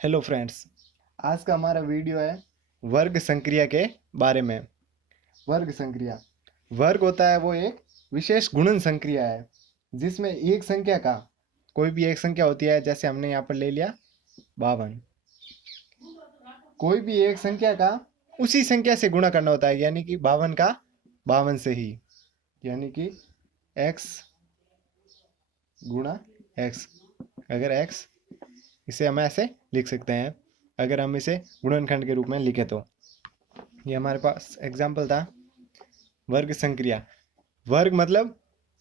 Hello friends, आज का हमारा वीडियो है वर्ग संक्रिया के बारे में। वर्ग संक्रिया वर्ग होता है वो एक विशेष गुणन संक्रिया है जिसमें एक संख्या का कोई भी एक संख्या होती है। जैसे हमने यहाँ पर ले लिया 52, कोई भी एक संख्या का उसी संख्या से गुणा करना होता है, यानी कि 52 का 52 से ही, यानी कि x गुणा x। अगर x इसे हम ऐसे लिख सकते हैं अगर हम इसे गुणनखंड के रूप में लिखे तो। ये हमारे पास एग्जाम्पल था वर्ग संक्रिया। वर्ग मतलब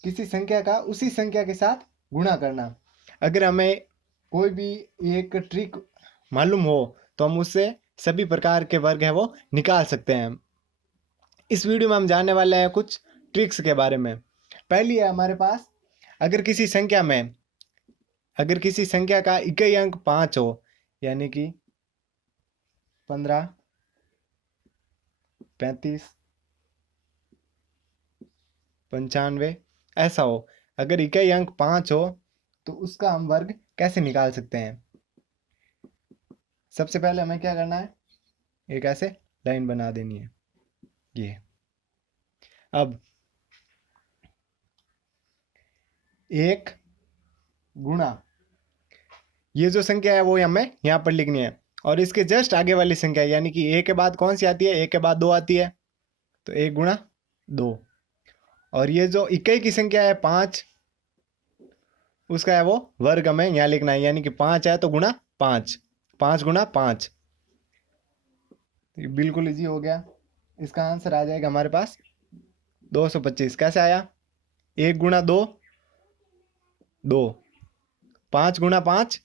किसी संख्या का उसी संख्या के साथ गुणा करना। अगर हमें कोई भी एक ट्रिक मालूम हो तो हम उससे सभी प्रकार के वर्ग है वो निकाल सकते हैं। इस वीडियो में हम जानने वाले हैं कुछ ट्रिक्स के बारे में। पहली है हमारे पास, अगर किसी संख्या का इकाई अंक 5 हो, यानी कि 15, 35, 95 ऐसा हो, अगर इकाई अंक 5 हो तो उसका हम वर्ग कैसे निकाल सकते हैं। सबसे पहले हमें क्या करना है, एक ऐसे लाइन बना देनी है ये। अब 1 गुणा ये जो संख्या है वो हमें यहाँ पर लिखनी है, और इसके जस्ट आगे वाली संख्या यानी कि a के बाद कौन सी आती है, a के बाद 2 आती है, तो 1 गुणा 2। और ये जो इकाई की संख्या है 5, उसका है वो वर्ग हमें यहाँ लिखना है, यानी कि 5 है तो गुणा 5, 5 गुणा 5। बिल्कुल इजी हो गया। इसका आंसर आ जाएगा हमारे पास 225। कैसे आया, 1 गुणा 2 2, 5 गुणा 5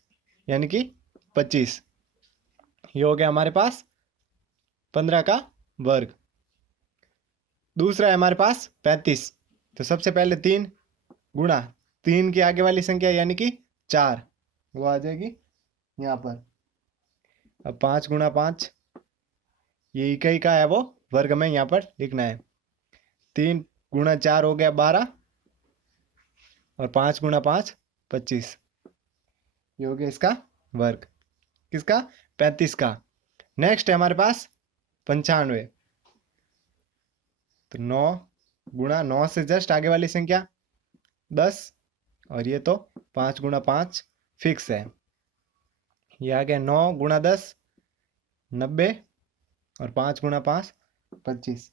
यानी कि 25। ये हो गया हमारे पास 15 का वर्ग। दूसरा है हमारे पास 35, तो सबसे पहले 3 गुणा 3 की आगे वाली संख्या यानी कि 4, वो आ जाएगी यहाँ पर। अब 5 गुणा 5, ये इकाई का है वो वर्ग में यहाँ पर लिखना है। 3 गुणा 4 हो गया 12, और 5 गुणा 5 25। ये हो गया इसका वर्ग, किसका, 35 का। नेक्स्ट है हमारे पास 95, तो 9 गुणा 9 से जस्ट आगे वाली संख्या 10, और ये तो 5 गुणा 5 फिक्स है। ये आ गया 9 गुणा 10 90, और 5 गुणा 5 25।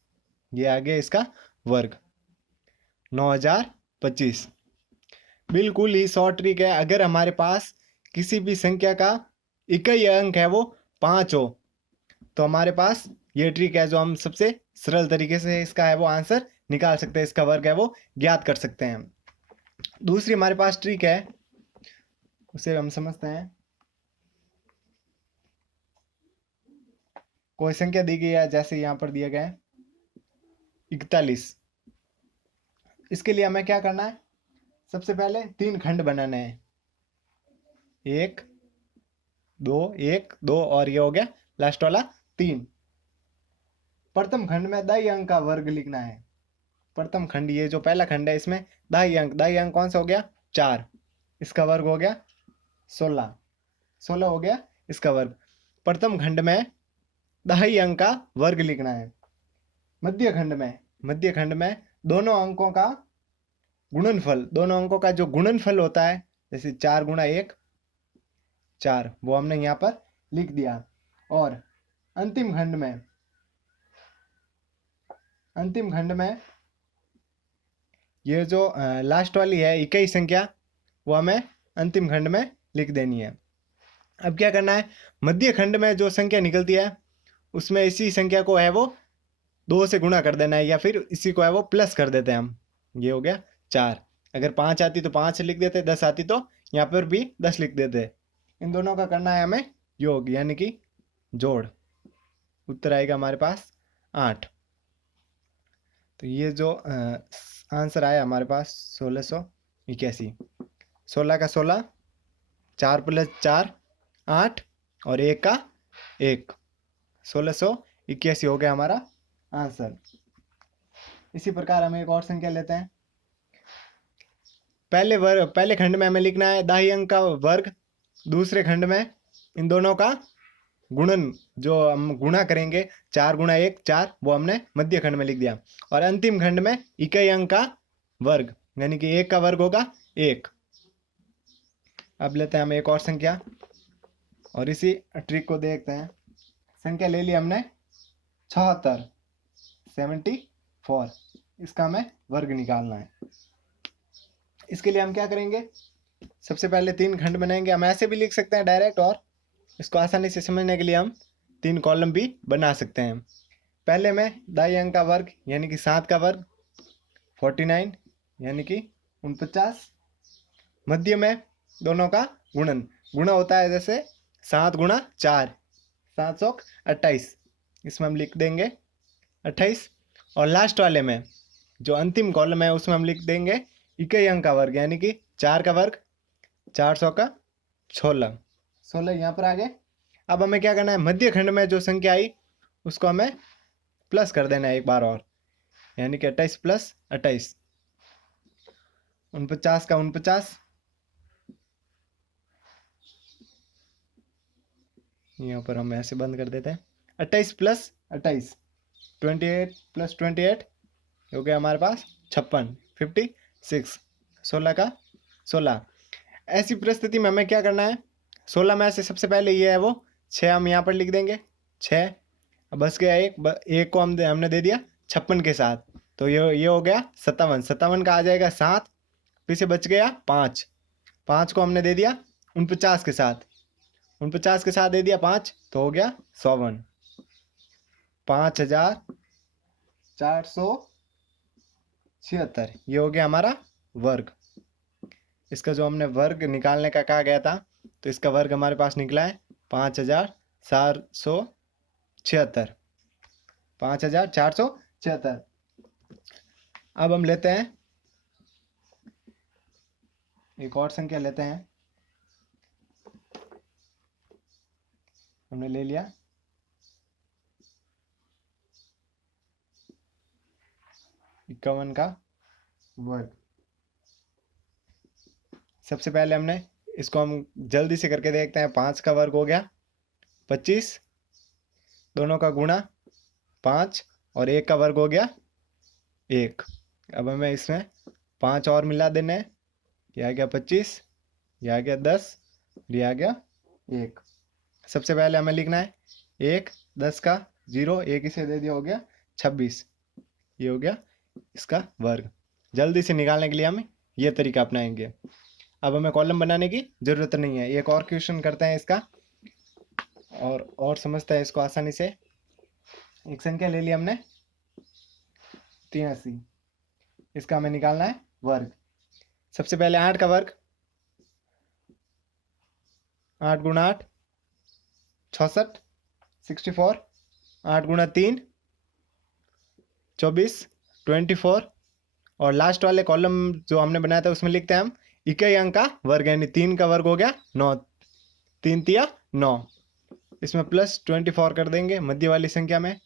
ये आ गया इसका वर्ग 9025। बिल्कुल ही शॉर्ट ट्रिक है। अगर हमारे पास किसी भी संख्या का इकाई अंक है वो 5 हो तो हमारे पास ये ट्रिक है जो हम सबसे सरल तरीके से इसका है वो आंसर निकाल सकते हैं, इसका वर्ग है वो ज्ञात कर सकते हैं। दूसरी हमारे पास ट्रिक है, उसे हम समझते हैं। कोई संख्या दी गई है, जैसे यहाँ पर दिया गया है 41। इसके लिए हमें क्या करना है, सबसे पहले 3 खंड बनाने हैं, 1 2 1 2, और ये हो गया लास्ट वाला 3। प्रथम खंड में दाई अंक का वर्ग लिखना है। प्रथम खंड, ये जो पहला खंड है इसमें दाई अंक कौन सा हो गया, 4, इसका वर्ग हो गया 16, 16 हो गया इसका वर्ग। प्रथम खंड में दाई अंक का वर्ग लिखना है। मध्य खंड में दोनों अंकों का गुणनफल, दोनों अंकों का जो गुणनफल होता है, जैसे 4 गुणा 1 4, वो हमने यहाँ पर लिख दिया। और अंतिम खंड में ये जो लास्ट वाली है इकाई संख्या, वो हमें अंतिम खंड में लिख देनी है। अब क्या करना है, मध्य खंड में जो संख्या निकलती है उसमें इसी संख्या को है वो 2 से गुणा कर देना है, या फिर इसी को है वो प्लस कर देते हैं हम। ये हो गया 4। अगर 5 आती तो 5 लिख देते, 10 आती तो यहाँ पर भी 10 लिख देते। इन दोनों का करना है हमें योग, यानी कि जोड़। उत्तर आएगा हमारे पास 8। तो ये जो आंसर आया हमारे पास 1681। 16 का 16, 4 प्लस 4 8, और 1 का 1, 1681 हो गया हमारा आंसर। इसी प्रकार हम एक और संख्या लेते हैं। पहले खंड में हमें लिखना है दाई अंक का वर्ग, दूसरे खंड में इन दोनों का गुणन जो हम गुणा करेंगे, 4 गुणा 1 4, वो हमने मध्य खंड में लिख दिया। और अंतिम खंड में इकाई अंक का वर्ग, यानी कि 1 का वर्ग होगा 1। अब लेते हैं हम एक और संख्या और इसी ट्रिक को देखते हैं। संख्या ले ली हमने 76, 74। इसका हमें वर्ग निकालना है। इसके लिए हम क्या करेंगे, सबसे पहले 3 खंड बनाएंगे। हम ऐसे भी लिख सकते हैं डायरेक्ट, और इसको आसानी से समझने के लिए हम 3 कॉलम भी बना सकते हैं। पहले में दाई अंक का वर्ग यानी कि 7 का वर्ग 49 यानी कि 49। मध्य में दोनों का गुणन, गुणा होता है जैसे 7 गुणा 4 728, इसमें हम लिख देंगे 28। और लास्ट वाले में जो अंतिम कॉलम है उसमें हम लिख देंगे इकाई अंक का वर्ग यानी कि 4 का वर्ग 400 का 16 यहाँ पर आ गए। अब हमें क्या करना है, मध्य खंड में जो संख्या आई उसको हमें प्लस कर देना है एक बार और, यानी कि 28 प्लस 28, 49 का 49। यहाँ पर हम ऐसे बंद कर देते हैं। 28 प्लस 28 28 प्लस 28 हो गया हमारे पास 56 56। 16 का 16। ऐसी परिस्थिति में हमें क्या करना है, 16 में से सबसे पहले ये है वो 6 हम यहाँ पर लिख देंगे 6। अब बस गया एक को हमने दे दिया 56 के साथ, तो ये हो गया 57। 57 का आ जाएगा 7, फिर से बच गया 5। 5 को हमने दे दिया 49 के साथ, 49 के साथ दे दिया 5, तो हो गया 54। 5476, ये हो गया हमारा वर्ग। इसका जो हमने वर्ग निकालने का कहा गया था, तो इसका वर्ग हमारे पास निकला है 5476। 5476। अब हम लेते हैं एक और संख्या लेते हैं। हमने ले लिया 51 का वर्ग। सबसे पहले हमने इसको हम जल्दी से करके देखते हैं। 5 का वर्ग हो गया 25, दोनों का गुणा 5, और 1 का वर्ग हो गया 1। अब हमें इसमें 5 और मिला देने हैं। यह आ गया 25, यह आ गया 10, यह आ गया 1। सबसे पहले हमें लिखना है 1, 10 का 0, 1 इसे दे दिया, हो गया 26। ये हो गया इसका वर्ग। जल्दी से निकालने के लिए हम ये तरीका अपनाएंगे। अब हमें कॉलम बनाने की ज़रूरत नहीं है। एक और क्वेश्चन करते हैं इसका, और समझते हैं इसको आसानी से। एक संख्या ले ली हमने 83, इसका हमें निकालना है वर्ग। सबसे पहले 8 का वर्ग, 8 गुणा 8 66 64, 8 गुणा 3 24 24, और लास्ट वाले कॉलम जो हमने बनाया था उसमें लिखते हैं हम इकाई अंक का वर्ग, यानी 3 का वर्ग हो गया 9, 3 तिया 9। इसमें प्लस 24 कर देंगे मध्य वाली संख्या में।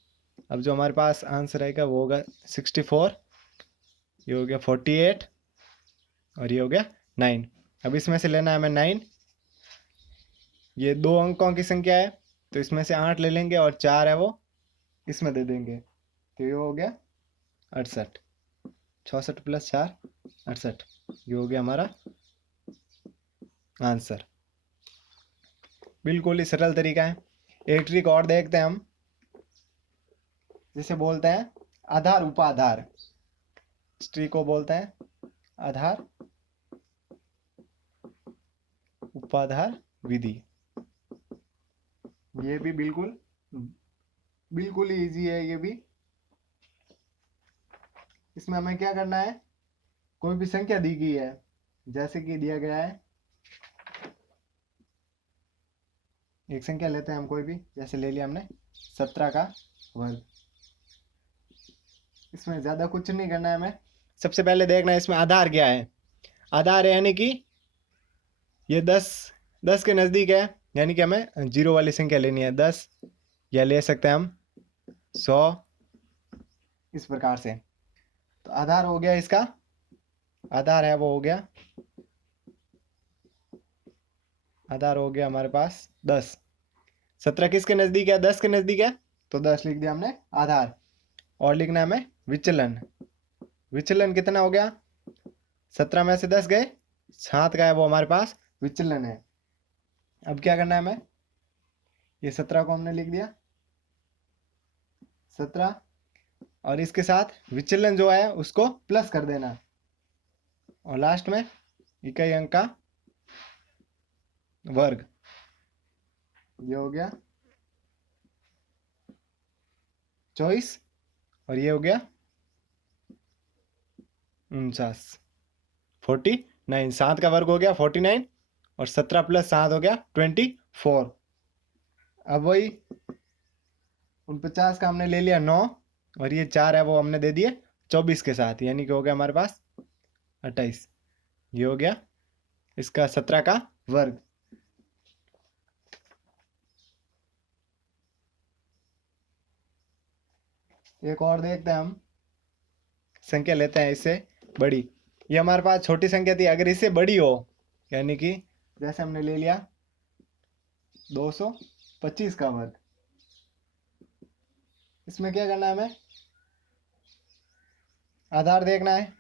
अब जो हमारे पास आंसर आएगा वो होगा 64, ये हो गया 48, और ये हो गया 9। अब इसमें से लेना है हमें 9। ये 2 अंकों की संख्या है, तो इसमें से 8 ले लेंगे और 4 है वो इसमें दे देंगे, तो ये हो गया 68। 66 प्लस 4 68, ये हो गया हमारा आंसर। बिल्कुल ही सरल तरीका है। एक ट्रिक और देखते हैं हम, जिसे बोलते हैं आधार उपाधार। इस ट्रिक को बोलते हैं आधार उपाधार विधि। ये भी बिल्कुल ही इजी है ये भी। इसमें हमें क्या करना है, कोई भी संख्या दी गई है, जैसे कि दिया गया है, एक संख्या लेते हैं हम कोई भी, जैसे ले लिया हमने 17 का वर्ग। इसमें ज़्यादा कुछ नहीं करना है हमें। सबसे पहले देखना है इसमें आधार क्या है। आधार है यानी कि ये 10 के नज़दीक है, यानी कि हमें 0 वाली संख्या लेनी है 10, या ले सकते हैं हम 100, इस प्रकार से। तो आधार हो गया इसका, आधार है वो हो गया, आधार हो गया हमारे पास 10। 17 किसके नज़दीक है? 10 के नज़दीक है, तो 10 लिख दिया हमने आधार। और लिखना है हमें विचलन। विचलन कितना हो गया? 17 में से 10 गए, 7 का है वो हमारे पास विचलन है। अब क्या करना है हमें? ये 17 को हमने लिख दिया 17, और इसके साथ विचलन जो है उसको प्लस कर देना, और लास्ट में इकाई अंक का वर्ग, ये हो गया 24, और ये हो गया 49, 49। 7 का वर्ग हो गया 49, और 17 प्लस 7 हो गया 24। अब वही 49 का हमने ले लिया 9, और ये 4 है वो हमने दे दिए 24 के साथ, यानी कि हो गया हमारे पास 28। ये हो गया इसका 17 का वर्ग। एक और देखते हैं हम, संख्या लेते हैं इससे बड़ी। ये हमारे पास छोटी संख्या थी, अगर इससे बड़ी हो, यानी कि जैसे हमने ले लिया 225 का वर्ग, इसमें क्या करना है हमें? आधार देखना है।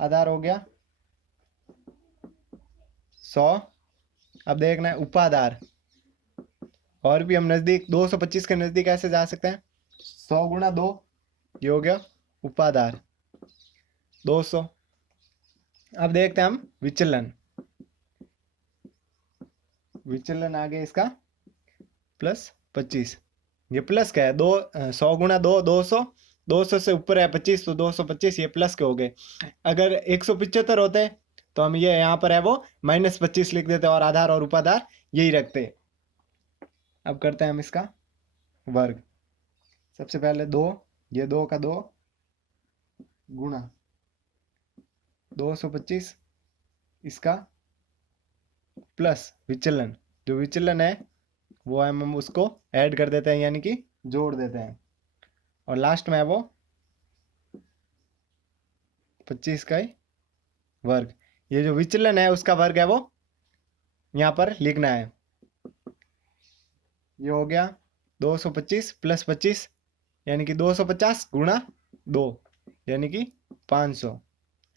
आधार हो गया 100। अब देखना है उपाधार, और भी हम नजदीक 225 के नजदीक ऐसे जा सकते हैं। 100 गुणा 2, ये हो गया उपाधार 200। अब देखते हैं हम विचलन। विचलन आ गया इसका +25। ये प्लस का है, 100 गुणा 2 200, 200 से ऊपर है 25, तो 225 ये प्लस के हो गए। अगर 175 होते तो हम ये यहाँ पर है वो -25 लिख देते, और आधार और उपाधार यही रखते। अब करते हैं हम इसका वर्ग। सबसे पहले 2, ये 2 का 2 गुणा 225, इसका प्लस विचलन, जो विचलन है वो हम उसको ऐड कर देते हैं, यानी कि जोड़ देते हैं, और लास्ट में है वो 25 का ही वर्ग। ये जो विचलन है उसका वर्ग है वो यहाँ पर लिखना है। ये हो गया 225 + 25, यानी कि 250 गुणा 2, यानी कि 500।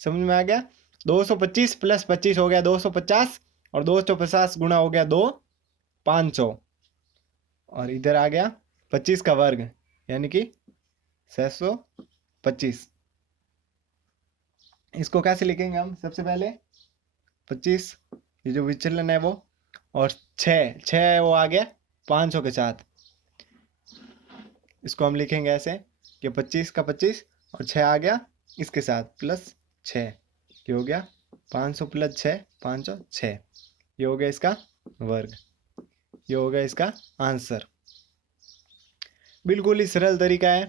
समझ में आ गया? 225 + 25 हो गया 250, और 250 गुणा हो गया 2, 500, और इधर आ गया 25 का वर्ग, यानी कि 625। इसको कैसे लिखेंगे हम? सबसे पहले 25, ये जो विचलन है वो, और 6 वो आ गया 500 के साथ। इसको हम लिखेंगे ऐसे कि 25 का 25 और 6 आ गया इसके साथ +6, ये हो गया 500 + 6 506। ये हो गया इसका वर्ग, ये हो गया इसका आंसर। बिल्कुल ही सरल तरीका है।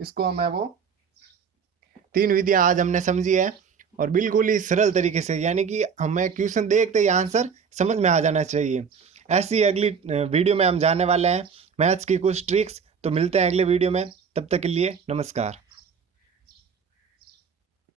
इसको हम है वो 3 विधियां आज हमने समझी है, और बिल्कुल ही सरल तरीके से, यानी कि हमें क्वेश्चन देखते ही आंसर समझ में आ जाना चाहिए। ऐसी अगली वीडियो में हम जानने वाले हैं मैथ्स की कुछ ट्रिक्स। तो मिलते हैं अगले वीडियो में, तब तक के लिए नमस्कार।